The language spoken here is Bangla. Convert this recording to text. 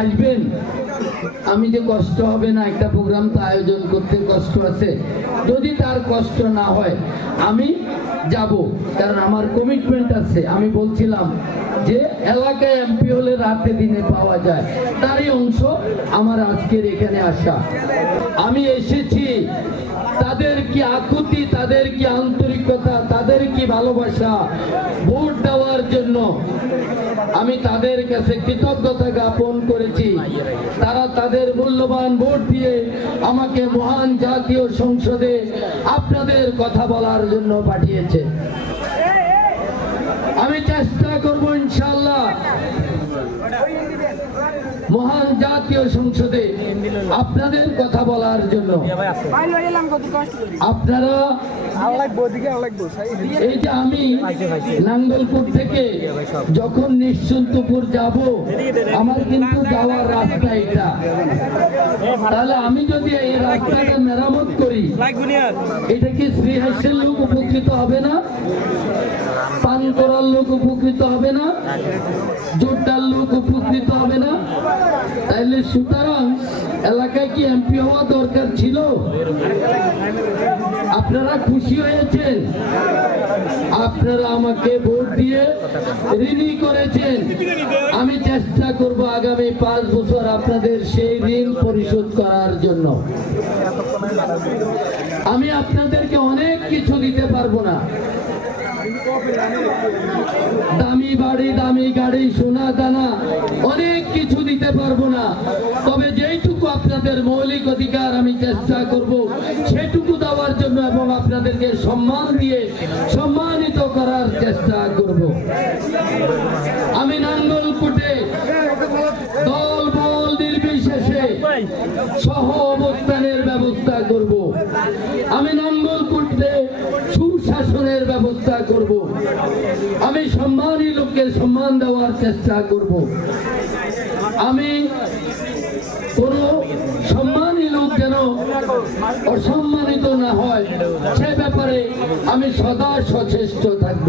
আসবেন, আমি যে কষ্ট হবে না, একটা প্রোগ্রাম তো আয়োজন করতে কষ্ট আছে, যদি তার কষ্ট না হয় আমি যাব, কারণ আমার কমিটমেন্ট আছে। আমি বলছিলাম যে এলাকায় এমপি হলে রাতে দিনে পাওয়া যায়, তারই অংশ আমার আজকের এখানে আসা। আমি এসেছি তাদের কি আকুতি, তাদের কি আন্তরিকতা, তাদের কি ভালোবাসা ভোট দেওয়ার জন্য আমি তাদের কাছে কৃতজ্ঞতা জ্ঞাপন করেছি। তারা তাদের মূল্যবান ভোট দিয়ে আমাকে মহান জাতীয় সংসদে আপনাদের কথা বলার জন্য পাঠিয়েছে। আমি চেষ্টা করব ইনশাআল্লাহ মহান জাতীয় সংসদে আপনাদের কথা বলার জন্য। আপনারা এই যে আমি নাঙ্গলপুর থেকে যখন নিশ্চিন্তপুর যাব, আমার কিন্তু যাওয়ার রাস্তা এটা। তাহলে আমি যদি এই রাস্তাটা মেরামত করি, এটা কি শ্রীহাসের লোক উপকৃত হবে না? পান করার লোক উপকৃত হবে না? জোরদার লোক উপকৃত হবে না? তাইলে সুতরাং এলাকায় কি এমপি হওয়া দরকার ছিল? আপনারা খুশি হয়েছেন, আপনারা আমাকে ভোট দিয়ে ঋণী করেছেন। আমি চেষ্টা করব আগামী 5 বছর আপনাদের সেই ঋণ পরিশোধ করার জন্য। আমি আপনাদেরকে অনেক কিছু দিতে পারবো না, দামি বাড়ি, দামি গাড়ি, সোনা দানা, অনেক কিছু দিতে পারবো না। তবে যেইটুকু আপনাদের মৌলিক অধিকার আমি চেষ্টা করব সেটুকু দেওয়ার জন্য, এবং আপনাদেরকে সম্মান দিয়ে সম্মানিত করার চেষ্টা করব। আমি নাঙ্গলকোটে দল বল নির্বিশেষে সহ অবস্থানের ব্যবস্থা করব। আমি নাঙ্গলকোটে সুশাসনের ব্যবস্থা করব। আমি সম্মানী লোককে সম্মান দেওয়ার চেষ্টা করব। আমি কোন সম্মানী লোক যেন অসম্মানিত না হয় সে ব্যাপারে আমি সদা সচেষ্ট থাকব।